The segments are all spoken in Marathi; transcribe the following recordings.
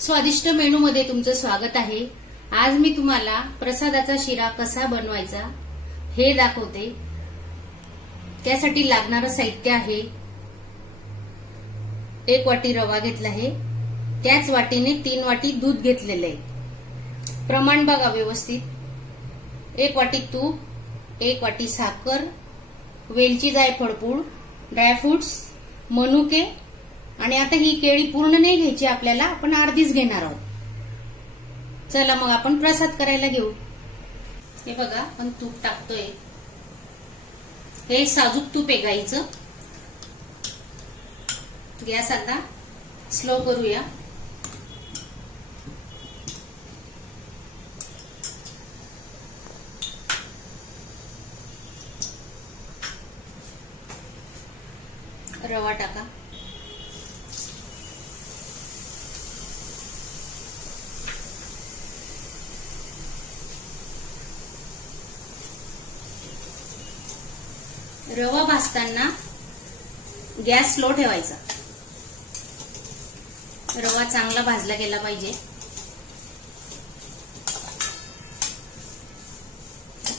स्वादिष्ट मेनूमध्ये तुमचं स्वागत आहे. आज मी तुम्हाला प्रसादाचा शिरा कसा बनवायचा हे दाखवते. त्यासाठी लागणारं साहित्य आहे. एक वाटी रवा घेतला आहे. त्याच वाटीने तीन वाटी दूध घेतलेलं आहे. प्रमाण बघा व्यवस्थित. एक वाटी तूप एक वाटी साखर वेलची जायफळपूड ड्रायफ्रुट्स मनुके आणि आता ही केळी पूर्ण नाही घ्यायची आपल्याला आपण अर्धीच घेणार आहोत. चला मग आपण प्रसाद करायला घेऊ. हे बघा आपण तूप टाकतोय. हे साजूक तूप आहे गाईचं. गॅस आता स्लो करूया. रवा टाका. रवा भाजताना गॅस स्लो ठेवायचा. रवा चांगला भाजला गेला पाहिजे.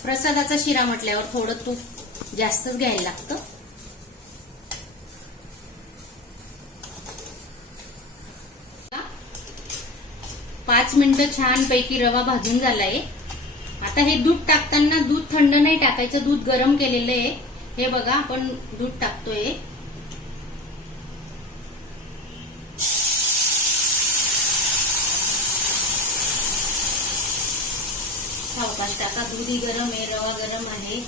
प्रसादाचा शिरा म्हटल्यावर थोडं तूप जास्तच घ्यायला लागतं. पाच मिनिटं छानपैकी रवा भाजून झालाय. आता हे दूध टाकताना दूध थंड नाही टाकायचं दूध गरम केलेलं आहे. हे बघा आपण दूध टाकतोय. सावकाश टाका. दूधही गरम आहे रवा गरम आहे.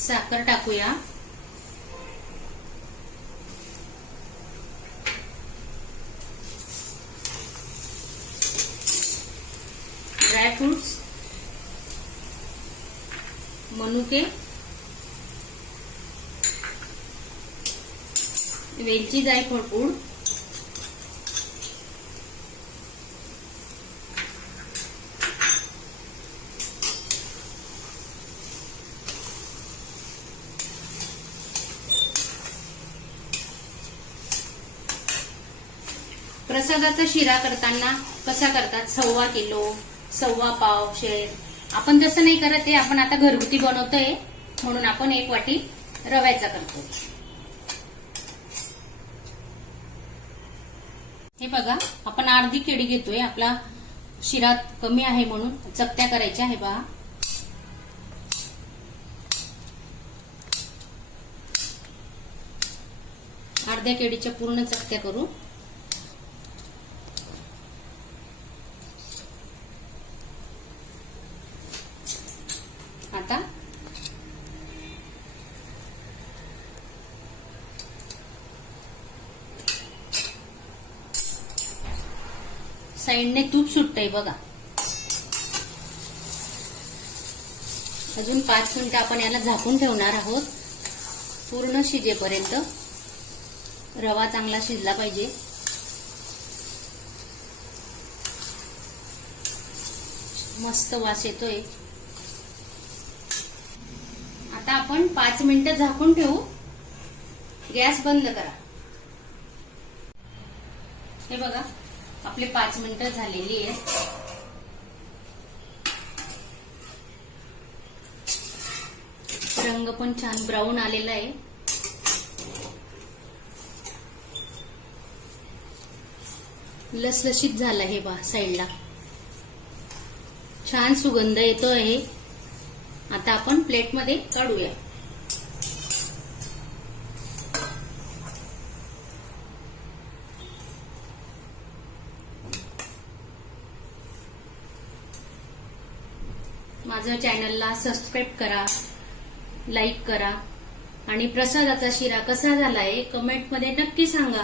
साखर टाकूया. ड्रायफ्रुट्स मनुके. वेलची जायफळ पूड प्रसादाचा शिरा करताना कसा करतात? सव्वा किलो सव्वा पाव शेर. आपण जसं नाही करत आहे आपण आता घरगुती बनवतोय म्हणून आपण एक वाटी रव्याचा करतो हे बघा आपण अर्धी केळी घेतोय आपला शिरा कमी आहे म्हणून चपत्या करायच्या आहे बघा. अर्ध्या केळीच्या पूर्ण चपत्या करू आता साईडने तूप सुटतंय बघा. अजून पाच मिनिटं आपण याला झाकून ठेवणार आहोत. पूर्ण शिजेपर्यंत. रवा चांगला शिजला पाहिजे. मस्त वास येतोय. आता आपण पाच मिनिटं झाकून ठेवू. गॅस बंद करा. हे बघा. आपले पाच मिनिटं झालेली आहेत. रंग पण छान ब्राऊन आलेला आहे. लसलशीत झाला हे बा साईडला. छान सुगंध येतो आहे आता आपण प्लेटमध्ये काढूया. माझं चॅनलला सबस्क्राईब करा लाईक करा आणि प्रसादाचा शिरा कसा झालाय कमेंटमध्ये नक्की सांगा.